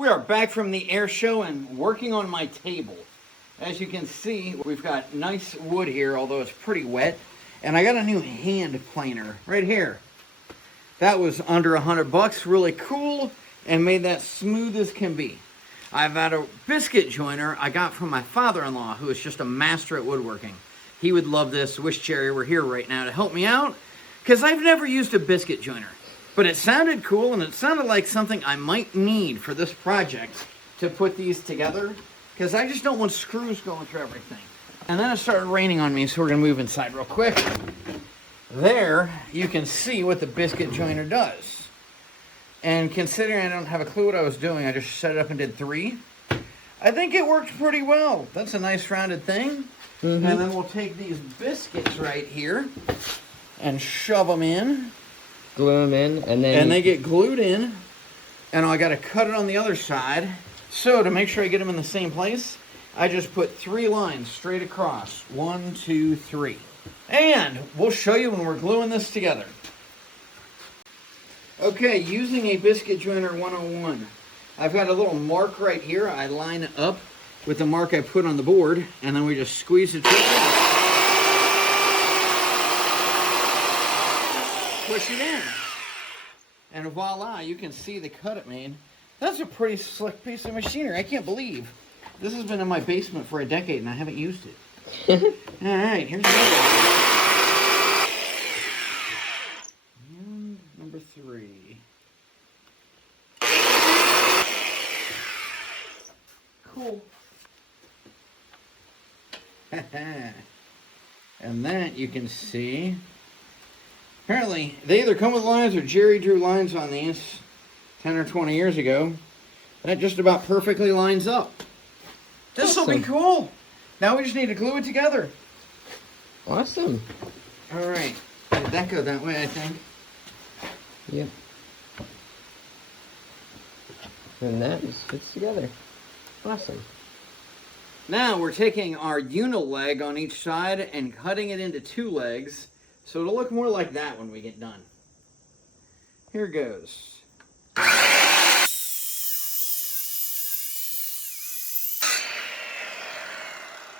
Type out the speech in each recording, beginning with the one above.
We are back from the air show and working on my table. As you can see, we've got nice wood here, although it's pretty wet. And I got a new hand planer right here. That was under $100, really cool, and made that smooth as can be. I've got a biscuit joiner I got from my father-in-law, who is just a master at woodworking. He would love this. Wish Jerry were here right now to help me out, because I've never used a biscuit joiner. But it sounded cool, and it sounded like something I might need for this project to put these together, because I just don't want screws going through everything. And then it started raining on me, so we're going to move inside real quick. There, you can see what the biscuit joiner does. And considering I don't have a clue what I was doing, I just set it up and did 3. I think it worked pretty well. That's a nice rounded thing. And then we'll take these biscuits right here and shove them in. Glue them in, and then... And they get glued in. And I got to cut it on the other side. So to make sure I get them in the same place, I just put 3 lines straight across. 1, 2, 3. And we'll show you when we're gluing this together. Okay, using a Biscuit Joiner 101. I've got a little mark right here. I line it up with the mark I put on the board, and then we just squeeze it together. Push it in. And voila, you can see the cut it made. That's a pretty slick piece of machinery. I can't believe this has been in my basement for a decade and I haven't used it. All right, here's another one. And number 3. Cool. And that you can see. Apparently, they either come with lines or Jerry drew lines on these 10 or 20 years ago. That just about perfectly lines up. This will be cool. Now we just need to glue it together. Awesome. All right. Did that go that way, I think? Yep. And that just fits together. Awesome. Now we're taking our unileg on each side and cutting it into 2 legs, so it'll look more like that when we get done. Here goes.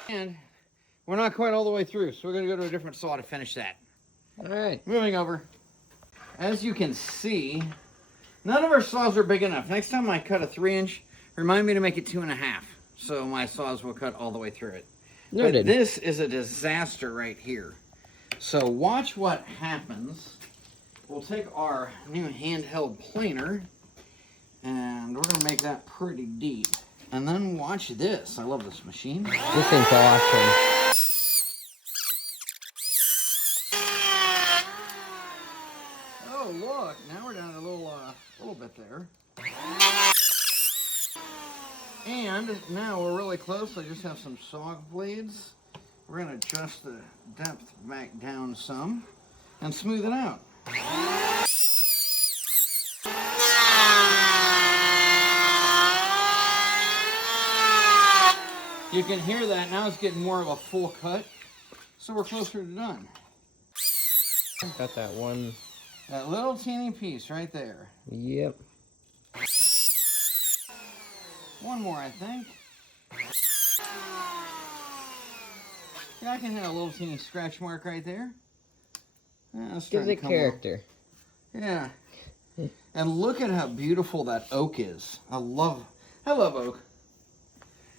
And we're not quite all the way through, so we're going to go to a different saw to finish that. All right. Moving over. As you can see, none of our saws are big enough. Next time I cut a 3-inch, remind me to make it 2.5, so my saws will cut all the way through it. Noted. But this is a disaster right here. So watch what happens. We'll take our new handheld planer, and we're going to make that pretty deep. And then watch this. I love this machine. This thing's awesome. Oh, look. Now we're down a little bit there. And now we're really close. I just have some saw blades. We're going to adjust the depth back down some and smooth it out. You can hear that. Now it's getting more of a full cut. So we're closer to done. Got that one. That little teeny piece right there. Yep. One more, I think. Yeah, I can hit a little teeny scratch mark right there. Yeah, Gives it character. Yeah. And look at how beautiful that oak is. I love oak.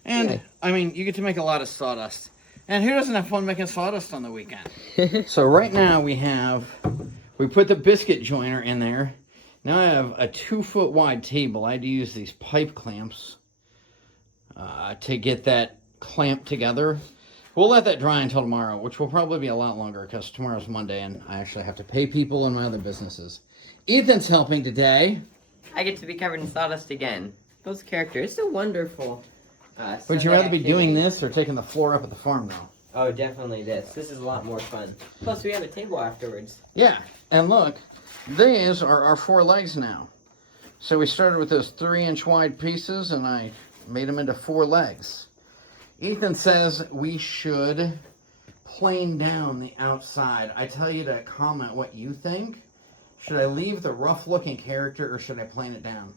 And, yeah. I mean, you get to make a lot of sawdust. And who doesn't have fun making sawdust on the weekend? So right now we put the biscuit joiner in there. Now I have a 2-foot wide table. I had to use these pipe clamps to get that clamp together. We'll let that dry until tomorrow, which will probably be a lot longer because tomorrow's Monday and I actually have to pay people in my other businesses. Ethan's helping today. I get to be covered in sawdust again. Those characters, so wonderful. Would you rather be doing this or taking the floor up at the farm, though? Oh, definitely this. This is a lot more fun. Plus, we have a table afterwards. Yeah, and look, these are our 4 legs now. So we started with those 3-inch wide pieces, and I made them into 4 legs. Ethan says we should plane down the outside. I tell you to comment what you think. Should I leave the rough-looking character, or should I plane it down?